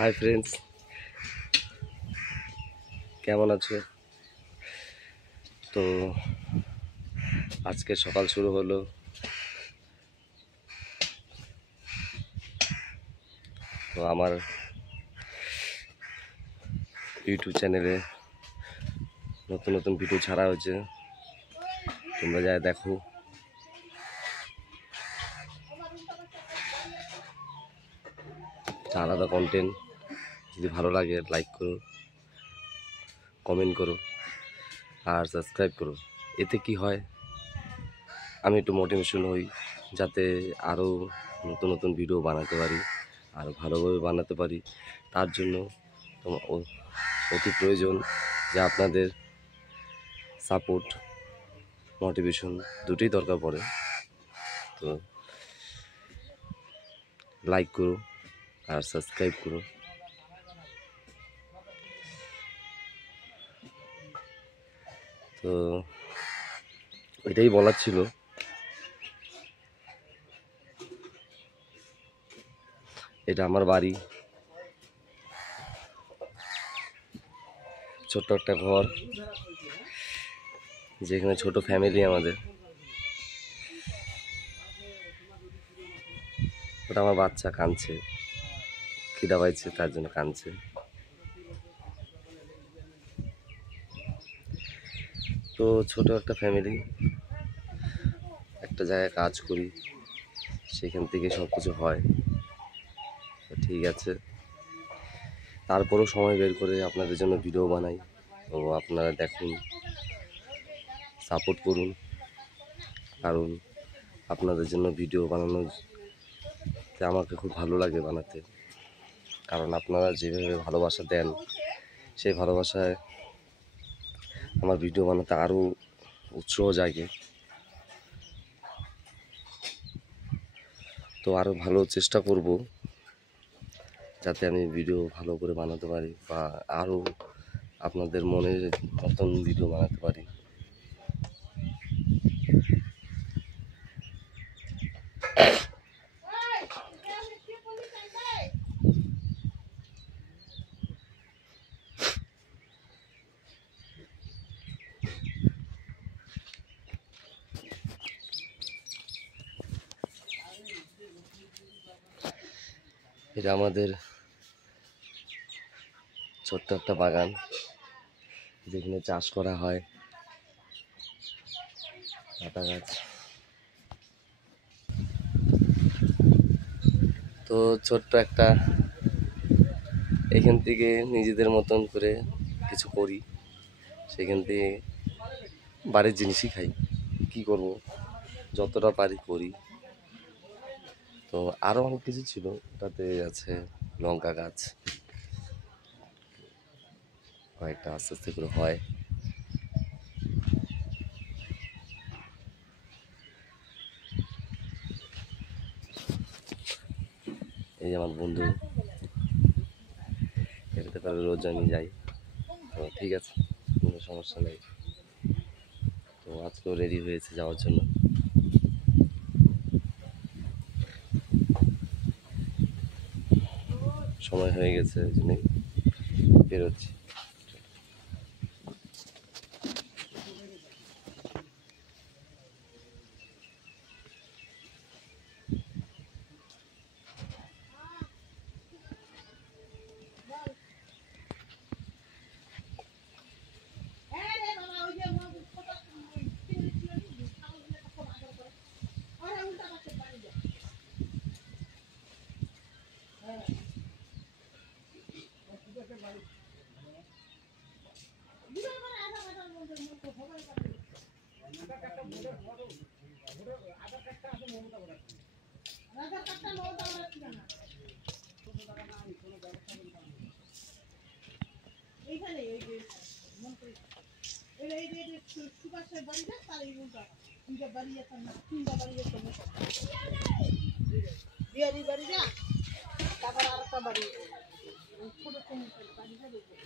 Hi friends, কেমন আছো? তো আজকে সকাল শুরু হলো। তো আমার ইউটিউব চ্যানেলে নতুন নতুন ভিডিও ছাড়া হয়েছে, তোমরা যা দেখো। আলাদা কন্টেন্ট যদি ভালো লাগে লাইক করো, কমেন্ট করো আর সাবস্ক্রাইব করো। এতে কি হয়, আমি একটু মোটিভেশন হই, যাতে আরও নতুন নতুন ভিডিও বানাতে পারি, আরও ভালোভাবে বানাতে পারি। তার জন্য অতি প্রয়োজন যে আপনাদের সাপোর্ট, মোটিভেশন দুটোই দরকার পড়ে। তো লাইক করো আর সাবস্ক্রাইব করো। তো এটাই বলার ছিল। এটা আমার বাড়ি, ছোট্ট একটা ঘর, যেখানে ছোট ফ্যামিলি আমাদের। ওটা আমার বাচ্চা কাঁদছে, খিদা পাইছে তার জন্য কাঁদছে। তো ছোট একটা ফ্যামিলি, একটা জায়গায় কাজ করি, সেখান থেকে সব কিছু হয়। ঠিক আছে, তারপরও সময় বের করে আপনাদের জন্য ভিডিও বানাই। তো আপনারা দেখুন, সাপোর্ট করুন, কারণ আপনাদের জন্য ভিডিও বানানো আমাকে খুব ভালো লাগে বানাতে। কারণ আপনারা যেভাবে ভালোবাসা দেন, সেই ভালোবাসায় আমার ভিডিও বানাতে আরও উৎসাহ জাগে। তো আরও ভালো চেষ্টা করব, যাতে আমি ভিডিও ভালো করে বানাতে পারি বা আরও আপনাদের মনের মতন ভিডিও বানাতে পারি। এটা আমাদের ছোট্ট একটা বাগান, যেখানে চাষ করা হয় পাতা গাছ। তো ছোট্ট একটা, এখান থেকে নিজেদের মতন করে কিছু করি, সেখান থেকে বাড়ির জিনিসই খাই। কি করব, যতটা পারি করি। তো আরও অনেক কিছু ছিল, ওটাতে আছে লঙ্কা গাছ, কয়েকটা আস্তে আস্তে করে হয়। এই যে আমার বন্ধু, এটাতে করে রোজ আমি যাই। তো ঠিক আছে, কোনো সমস্যা নেই। তো আজকেও রেডি হয়েছে যাওয়ার জন্য। সময় হয়ে গেছে, ওই জন্যই বেরোচ্ছি। এইখানে এই যে সুভাষের বাড়িটা, তার এই উল্টা তিনটা বাড়ি আছে না, তিনটা বাড়ি আছে বিহারি বাড়িটা, তারপর আর একটা বাড়ি ছোট বাড়িটা দেখবে।